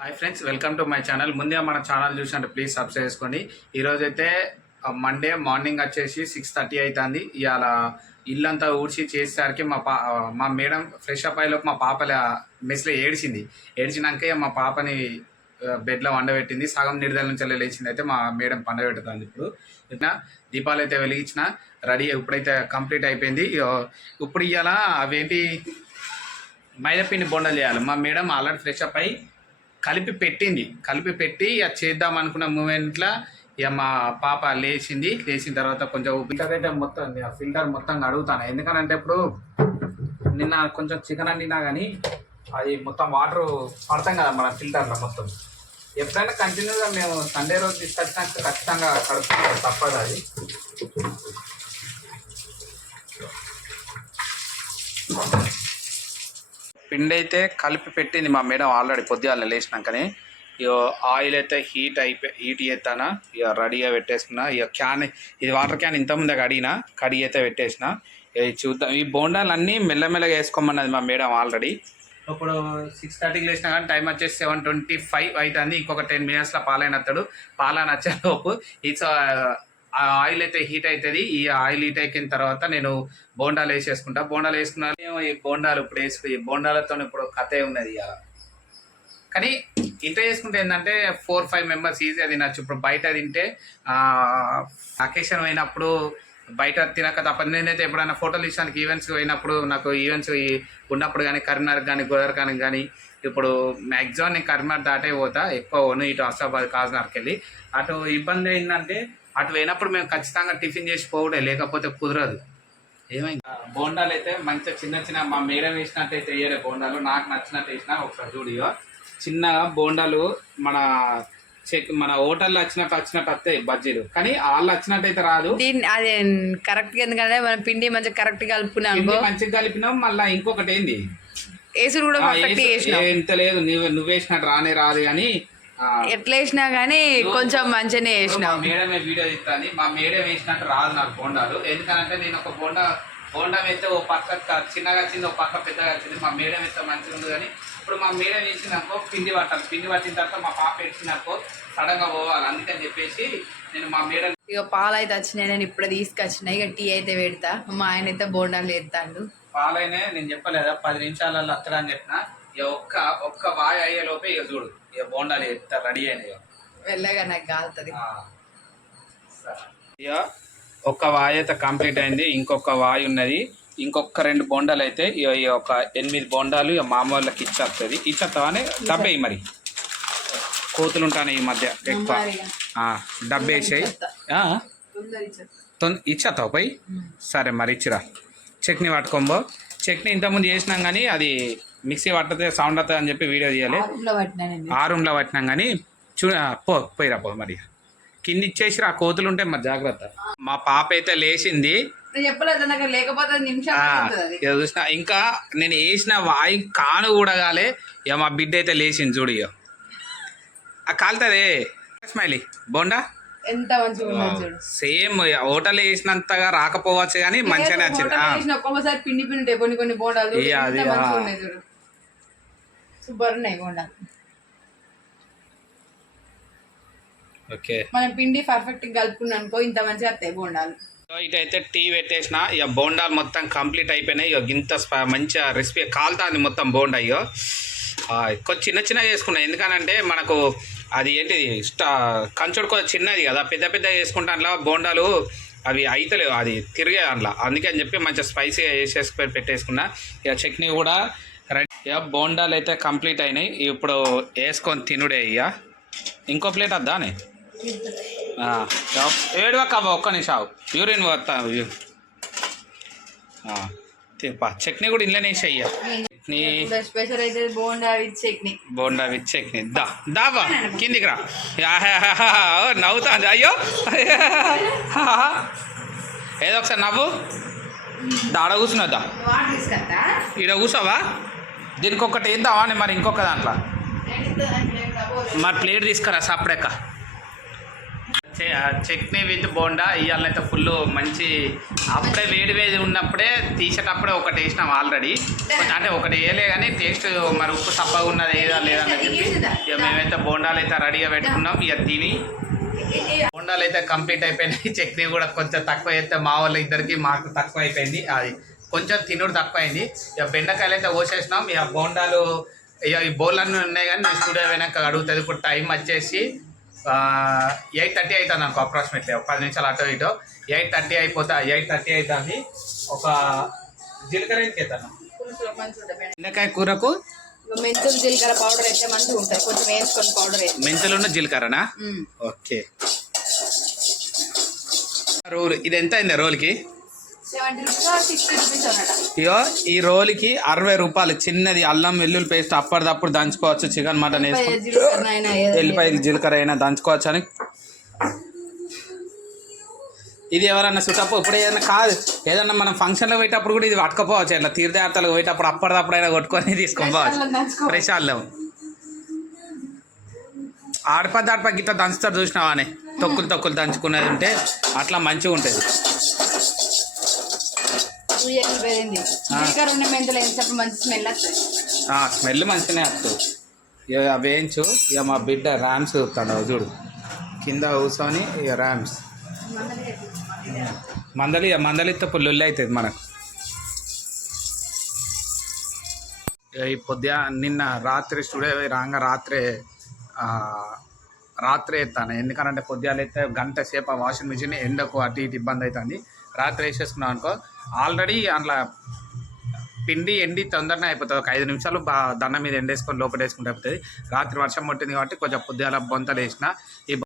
Hi friends welcome to my channel ముందే మన channel చూసినట్టు ప్లీజ్ సబ్స్క్రైబ్ చేసుకోండి. ఈరోజు అయితే మండే మార్నింగ్ వచ్చేసి సిక్స్ థర్టీ అవుతుంది ఇవాళ ఇల్లంతా ఊడ్చి చేసేసరికి మా పా మా మేడం ఫ్రెష్ అప్ అయ్యేలోపు మా పాపల మెస్లో ఏడిచింది. ఏడిచినాక మా పాపని బెడ్లో వండబెట్టింది. సగం నిడదల నుంచి లేచింది. అయితే మా మేడం పండ ఇప్పుడు. ఇట్లా దీపాలు అయితే వెలిగించిన రెడీ ఇప్పుడైతే కంప్లీట్ అయిపోయింది. ఇప్పుడు ఇవాళ అవేంటి మైదాపిండి బొండలు చేయాలి. మా మేడం ఆల్రెడీ ఫ్రెష్ అప్ అయ్యి కలిపి పెట్టింది. కలిపి పెట్టి అది చేద్దాం అనుకున్న మూమెంట్లో ఇక మా పాప లేచింది. లేచిన తర్వాత కొంచెం ఫిల్టర్ అయితే మొత్తం ఫిల్టర్ మొత్తం అడుగుతాను. ఎందుకనంటే ఇప్పుడు నిన్న కొంచెం చికెన్ వండినా కానీ అది మొత్తం వాటర్ పడతాం కదా మన ఫిల్టర్లో మొత్తం. ఎప్పుడైనా కంటిన్యూగా మేము సండే రోజు తీసుకొచ్చినాక ఖచ్చితంగా కడుపుతాం తప్పదు అది. పిండి అయితే కలిపి పెట్టింది మా మేడం ఆల్రెడీ పొద్దుగాల లేచినాకనే. ఇక ఆయిల్ అయితే హీట్ అయిపోయి హీట్ చేస్తానా ఇక రెడీగా పెట్టేసుకున్నా. ఇక క్యాన్ ఇది వాటర్ క్యాన్ ఇంతకుముందు కడిగిన కడిగి అయితే పెట్టేసిన. ఇది చూద్దాం ఈ బోండాలన్నీ మెల్లమెల్లగా వేసుకోమన్నది మా మేడం ఆల్రెడీ. ఇప్పుడు సిక్స్ థర్టీకి లేచినా కానీ టైం వచ్చేసి సెవెన్ ట్వంటీ ఫైవ్ అవుతుంది ఇంకొక టెన్ మినిట్స్లో పాలైన వస్తాడు పాలైన వచ్చేలోపు ఇట్స్ ఆ ఆయిల్ అయితే హీట్ అవుతుంది ఈ ఆయిల్ హీట్ అయిన తర్వాత నేను బోండాలు వేసేసుకుంటా. బోండాలు వేసుకున్నా ఈ బోండాలు ఇప్పుడు వేసి ఈ బోండాలతో ఇప్పుడు కథే ఉన్నది ఇక కానీ ఇంట్లో చేసుకుంటే ఏంటంటే ఫోర్ ఫైవ్ మెంబర్స్ ఈజీగా తినచ్చు. ఇప్పుడు బయట తింటే అకేషన్ అయినప్పుడు బయట తినక తప్పదు. నేనైతే ఎప్పుడైనా ఫోటోలు ఇచ్చానికి ఈవెంట్స్ పోయినప్పుడు నాకు ఈవెంట్స్ ఉన్నప్పుడు కానీ కరీంనగర్ కానీ గోదావరి కానీ కానీ ఇప్పుడు మ్యాక్సిమం నేను కరీంనగర్ దాటే పోతా. ఎక్కువ పోను. ఇటు అసాబాద్ కాజ్నగర్కి వెళ్ళి. అటు ఇబ్బంది ఏంటంటే అటు పోయినప్పుడు మేము ఖచ్చితంగా టిఫిన్ చేసి పోవడే లేకపోతే కుదరదు. ఏమైంది? బోండాలు అయితే మంచిగా చిన్న చిన్న మా మేడం వేసినట్టు అయితే వేయలే బోండాలు నాకు నచ్చినట్టు వేసిన ఒకసారి చూడియో. చిన్నగా బోండాలు మన చెక్ మన హోటల్లో వచ్చినట్టు వచ్చినట్టు వస్తాయి బజ్జీలు. కానీ వాళ్ళు వచ్చినట్టు అయితే రాదు అది కరెక్ట్గా ఎందుకంటే మనం పిండి మంచిగా కరెక్ట్ అనుకో. మంచిగా కలిపినాం మళ్ళీ ఇంకొకటి ఏంది? వేసుడు కూడా ఇంత లేదు నువ్వు నువ్వు వేసినట్టు రానే రాదు కానీ ఎట్లా వేసినా కానీ కొంచెం మంచిగానే మా వేసినాం మేడమే వీడియో ఇస్తాను మా మేడం వేసినట్టు రాదు నాకు బోండాలు. ఎందుకంటే నేను ఒక బోండా బోండా వేస్తే ఓ పక్క చిన్నగా వచ్చింది ఒక పక్క పెద్దగా వచ్చింది. మా మేడం వేస్తే మంచిగా ఉంది కానీ ఇప్పుడు మా మేడం వేసినాకో పిండి పట్టాలి. పిండి పట్టిన తర్వాత మా పాప వేసినాకో సడన్గా పోవాలి. అందుకని చెప్పేసి నేను మా మేడం ఇక పాలు అయితే వచ్చినాయి నేను ఇప్పుడే తీసుకొచ్చినాయి ఇక టీ అయితే పెడతా. మా ఆయన అయితే బోండాలు ఎత్తాడు పాలైనే నేను చెప్పలేదా? పది నిమిషాలలో అత్తడా అని చెప్పిన. ఇక ఒక్క ఒక్క వాయి అయ్యే లోపే ఇక చూడు. ఇక బోండాలు ఎంత రెడీ అయినాయో. వెళ్ళగా నాకు కాలుతుంది. ఇక ఒక వాయి అయితే కంప్లీట్ అయింది. ఇంకొక వాయి ఉన్నది. ఇంకొక రెండు బొండాలు అయితే ఇక ఈ ఒక ఎనిమిది బొండాలు ఇక మామూలుకి ఇచ్చేస్తుంది. ఇచ్చేస్తావా అని డబ్బేయి మరి. కోతులు ఉంటాయి ఈ మధ్య ఎక్కువ. ఆ, డబ్బేసాయి. ఇచ్చేస్తావు పోయి? సరే మరి ఇచ్చిరా. చట్నీ పట్టుకోబో చట్నీ ఇంతకుముందు చేసినాం కానీ అది మిక్సీ పట్టితే సౌండ్ అవుతుంది అని చెప్పి వీడియో తీయాలి. ఆ రూమ్లో పట్టినాం కానీ చూ పో పోయిరా పో మరి. కింద ఇచ్చేసి ఆ కోతులు ఉంటే మరి జాగ్రత్త. మా పాప అయితే లేచింది. చూసిన ఇంకా నేను వేసిన వాయి కాను కూడా కాలే. ఇక మా బిడ్డ అయితే లేచింది చూడు ఇక ఆ కాలుతుంది. స్మైలీ బోండా? ఎంత మంచిగా చూడు. సేమ్ హోటల్ వేసినంతగా రాకపోవచ్చు కానీ మంచిగానే వచ్చింది. ఒక్కొక్కసారి పిండి పిండి ఉంటాయి కొన్ని కొన్ని బోండాలు అది, చూడు. సూపర్ ఉన్నాయి బోండాలు. ఓకే. మనం పిండి పర్ఫెక్ట్గా కలుపుకున్నాం అనుకో ఇంత మంచిగా వస్తాయి బోండాలు. ఇటైతే టీ పెట్టేసిన ఇక బోండాలు మొత్తం కంప్లీట్ అయిపోయినాయి. ఇక స్ప- మంచిగా రెసిపీ కాలుతుంది మొత్తం బోండా ఇక కొంచెం చిన్న చిన్నగా చేసుకున్నా ఎందుకనంటే మనకు అది ఏంటిది స్టా కంచుడు కూడా చిన్నది కదా పెద్ద పెద్ద చేసుకుంటా అందులో బోండాలు అవి అయితలేవు అది తిరిగే అందులో అందుకని చెప్పి మంచిగా స్పైసీగా వేసేసి పెట్టేసుకున్నా. ఇక చట్నీ కూడా రెడీ. ఇక బోండాలు అయితే కంప్లీట్ అయినాయి. ఇప్పుడు వేసుకొని తినుడే ఇక. ఇంకో ప్లేట్ వద్దానే ఏడువక్క ఒక్క నిమిషం యూరిన్ పోతా చట్నీ కూడా ఇంట్లోనే వేసేయ్యా చట్నీ. స్పెషల్ అయితే bonda with chutney. Bonda with chutney. దా దాబా కిందికి రా. నవ్వుతాంది. అయ్యో. ఏదో ఒకసారి నవ్వు. దాడ కూర్చున్నదా ఈడ కూర్చోవా? దీనికి ఒకటి అని మరి ఇంకొక దాంట్లో. మరి ప్లేట్ తీసుకురా సపరేక చట్నీ విత్ బోండా ఇవాళైతే ఫుల్ మంచి అప్పుడే వేడి వేడి ఉన్నప్పుడే తీసేటప్పుడే ఒకటి వేసినాం ఆల్రెడీ అంటే ఒకటి వేయలే కానీ టేస్ట్ మరి ఉప్పు సబ్బగా ఉన్నది ఏదా లేదని చెప్పి ఇక మేమైతే బోండాలు అయితే రెడీగా పెట్టుకున్నాం. ఇక తిని బోండాలు అయితే కంప్లీట్ అయిపోయినాయి చట్నీ కూడా కొంచెం తక్కువ అయితే మా వాళ్ళ ఇద్దరికి మాకు తక్కువ అయిపోయింది. అది కొంచెం తినుడు తక్కువ అయింది ఇక బెండకాయలు అయితే కోసేసినాం. ఇక బోండాలు ఇక ఈ బౌలన్నీ ఉన్నాయి కానీ నేను స్టూడియో వెనక అడుగుతుంది. ఇప్పుడు టైం వచ్చేసి ఎయిట్ థర్టీ అవుతుంది అనుకో అప్రాక్సిమేట్లీ ఒక పది నిమిషాలు అటో ఇటో. ఎయిట్ థర్టీ అయిపోతా ఎయిట్ థర్టీ అవుతుంది ఒక జీలకర్ర ఇంకేతాను. బెండకాయ కూరకు మెంతులు జీలకర్ర పౌడర్ అయితే మంచిగా ఉంటుంది కొంచెం వేసుకొని పౌడర్ వేసి మెంతులున్న జీలకర్రనా? ఓకే. రోల్ ఇది ఎంత అయింది రోల్కి? ఇగో ఈ రోల్కి అరవై రూపాయలు చిన్నది అల్లం వెల్లుల్లి పేస్ట్ అప్పటిదప్పుడు దంచుకోవచ్చు చికెన్ మటన్ వేసుకొని. ఏదో ఎల్లిపాయలు జీలకర్ర అయినా దంచుకోవచ్చు అని. ఇది ఎవరన్నా సుటప్పు ఇప్పుడు ఏదైనా కాదు. ఏదన్నా మనం ఫంక్షన్లో పోయేటప్పుడు కూడా ఇది పట్టుకపోవచ్చు. ఇట్లా తీర్థయాత్రలకు పోయేటప్పుడు అప్పటిదప్పుడు అయినా కొట్టుకొని తీసుకొని పోవచ్చు. ఫ్రెష్ అల్లం ఆడపద్ద ఆడప గిట్ల దంచుతారు చూసినావా అని? తొక్కులు తొక్కులు దంచుకునేది ఉంటే అట్లా మంచిగా ఉంటుంది మెంతులు వేసేటప్పుడు మంచి స్మెల్ వస్తుంది. స్మెల్ మంచిగానే వస్తుంది. ఇక వేయించు ఇక మా బిడ్డ ర్యామ్స్ చూస్తాడు చూడు. కింద కూర్చొని ఇక ర్యామ్స్ మందలి మందలితో పుల్లుల్లి అవుతుంది మనకు. ఈ పొద్దున నిన్న రాత్రి స్టూడియో రాగా రాత్రే రాత్రి ఎత్తాను. ఎందుకంటే పొద్దుగాలు అయితే గంట సేపు ఆ వాషింగ్ మిషన్ ఎండకు అటు ఇటు ఇబ్బంది అవుతుంది. రాత్రి వేసేసుకున్నాం అనుకో ఆల్రెడీ అందులో పిండి ఎండి తొందరనే అయిపోతుంది. ఒక ఐదు నిమిషాలు బా దండం మీద ఎండేసుకొని లోపల వేసుకుంటే అయిపోతుంది. రాత్రి వర్షం పట్టింది కాబట్టి కొంచెం పొద్దుగాల బొంతలు వేసిన ఈ